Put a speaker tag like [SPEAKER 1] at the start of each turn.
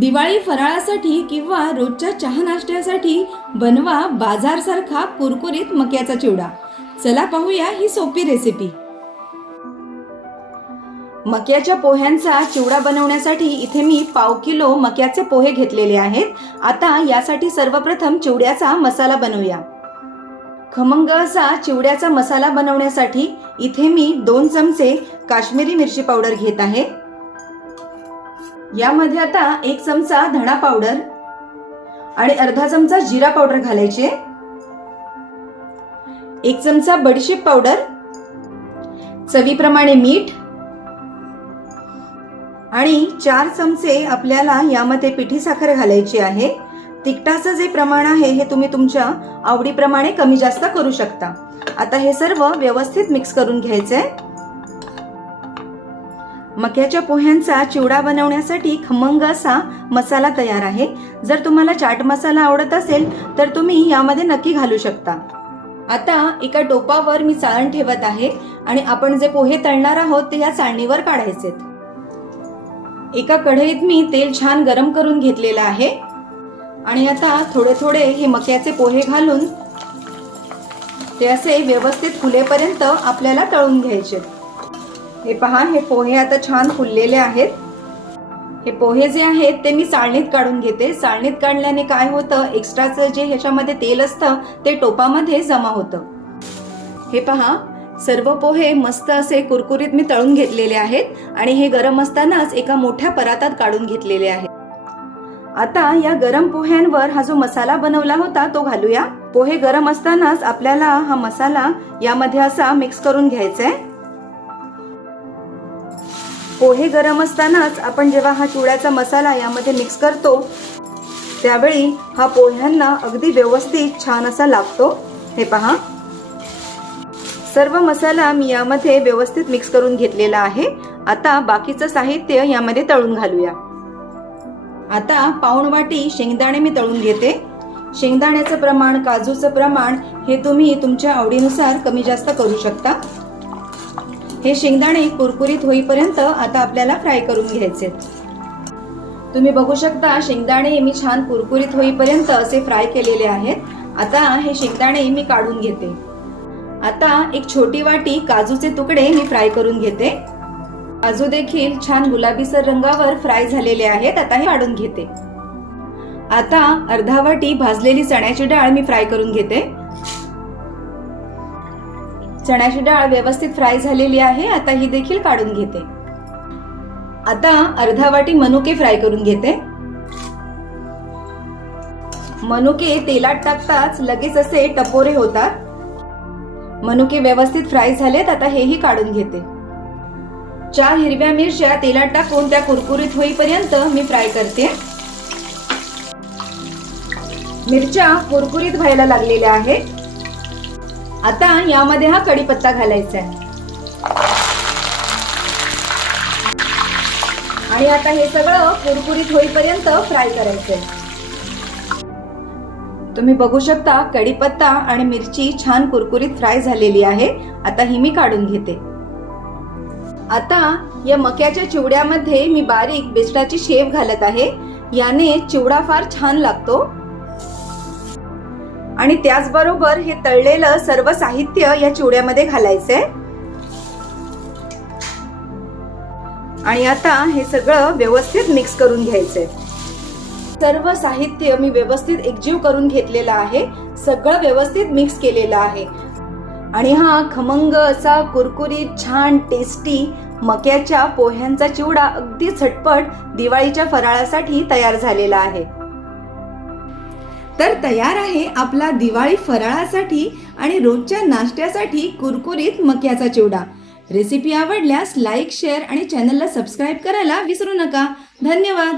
[SPEAKER 1] दिवाळी फराळासाठी किंवा रोजच्या चहा नाश्त्यासाठी बनवा बाजारसारखा कुरकुरीत मक्याचा चिवडा. चला पाहूया ही सोपी रेसिपी मक्याच्या पोह्यांचा चिवडा बनवण्यासाठी इथे मी पाव किलो मक्याचे पोहे घेतलेले आहेत. आता यासाठी सर्वप्रथम चिवड्याचा मसाला बनवूया. खमंग असा चिवड्याचा मसाला बनवण्यासाठी इथे मी दोन चमचे काश्मीरी मिरची पावडर घेत आहे. यामध्ये आता एक चमचा धणा पावडर आणि अर्धा चमचा जिरा पावडर घालायचे. एक चमचा बडीशेप पावडर चवीप्रमाणे मीठ आणि चार चमचे आपल्याला यामध्ये पिठी साखर घालायची आहे. तिखटाचं जे प्रमाण आहे हे तुम्ही तुमच्या आवडीप्रमाणे कमी जास्त करू शकता. आता हे सर्व व्यवस्थित मिक्स करून घ्यायचंय. मक्याच्या पोह्यांचा चिवडा बनवण्यासाठी खमंग असा मसाला तयार आहे. जर तुम्हाला चाट मसाला आवडत असेल तर तुम्ही यामध्ये नक्की घालू शकता. आता एका टोपावर मी चाळण ठेवत आहे आणि आपण जे पोहे तळणार आहोत ते या चाळणीवर काढायचे एका कढईत मी तेल छान गरम करून घेतलेलं आहे. आणि आता थोडे थोडे हे मक्याचे पोहे घालून ते असे व्यवस्थित फुलेपर्यंत आपल्याला तळून घ्यायचे हे पहा हे पोहे आता छान फुललेले आहेत. हे पोहे जे आहेत ते मी चाळणीत काढून घेते. चाळणीत काढल्याने काय होतं एक्स्ट्राचं जे ह्याच्यामध्ये तेल असतं ते टोपामध्ये जमा होतं. हे पहा सर्व पोहे मस्त असे कुरकुरीत मी तळून घेतलेले आहेत आणि हे गरम असतानाच एका मोठ्या परातात काढून घेतलेले आहेत. आता या गरम पोह्यांवर हा जो मसाला बनवला होता तो घालूया. पोहे गरम असतानाच आपल्याला हा मसाला यामध्ये असा मिक्स करून घ्यायचा आहे. पोहे गरम असतानाच आपण जेव्हा हा चिवड्याचा मसाला यामध्ये मिक्स करतो त्यावेळी हा पोह्यांना अगदी व्यवस्थित छान असा लागतो. हे पहा. सर्व मसाला मी यामध्ये व्यवस्थित मिक्स करून घेतलेला आहे. आता बाकीचं साहित्य यामध्ये तळून घालूया. आता पाऊण वाटी शेंगदाणे मी तळून घेते. शेंगदाण्याचं प्रमाण काजूचं प्रमाण हे तुम्ही तुमच्या आवडीनुसार कमी जास्त करू शकता. हे शेंगदाणे कुरकुरीत होईपर्यंत आता आपल्याला फ्राय करून घ्यायचे. तुम्ही बघू शकता शेंगदाणे मी छान कुरकुरीत होईपर्यंत असे फ्राय केलेले आहेत. आता हे शेंगदाणे मी काढून घेते. आता एक छोटी वाटी काजूचे तुकडे मी फ्राय करून घेते. काजू देखील छान गुलाबीसर रंगावर फ्राय झालेले आहेत आता हे काढून घेते. आता अर्धा वाटी भाजलेली चण्याची डाळ मी फ्राय करून घेते. चण्याची डाळ व्यवस्थित फ्राय झालेली आहे आता ही देखील काढून घेते. आता अर्धा वाटी मनुके फ्राय करून घेते. मनुके तेलात टाकताच लगेच असे टपोरे होतात. मनुके व्यवस्थित फ्राय झालेत आता हेही काढून घेते. चार हिरव्या मिरच्या तेलात टाकून त्या कुरकुरीत होईपर्यंत मी फ्राय करते. मिरच्या कुरकुरीत व्हायला लागलेल्या आहेत. आता यामध्ये हा कढीपत्ता घालायचा आहे. आणि आता हे सगळं कुरकुरीत होईपर्यंत फ्राय करायचंय. तुम्ही बघू शकता कढीपत्ता आणि मिरची छान कुरकुरीत फ्राय झालेली आहे. आता ही मी काढून घेते. आता या मक्याच्या चिवड्यामध्ये मी बारीक बेसनाची शेव घालत आहे. याने चिवडा फार छान लागतो. आणि त्याचबरोबर हे तळलेलं सर्व साहित्य या चिवड्यामध्ये घालायचंय. आणि आता हे सगळं व्यवस्थित मिक्स करून घ्यायचंय. सर्व साहित्य मी व्यवस्थित एकजीव करून घेतलेलं आहे. सगळं व्यवस्थित मिक्स केलेलं आहे. आणि हा खमंग असा कुरकुरीत छान टेस्टी मक्याच्या पोह्यांचा चिवडा अगदी झटपट दिवाळीच्या फराळासाठी तयार झालेला आहे. तर तयार आहे आपला दिवाळी फराळासाठी आणि रोजच्या नाश्त्यासाठी कुरकुरीत मक्याचा चिवडा. रेसिपी आवडल्यास लाईक शेअर आणि चॅनलला सबस्क्राईब करायला विसरू नका. धन्यवाद!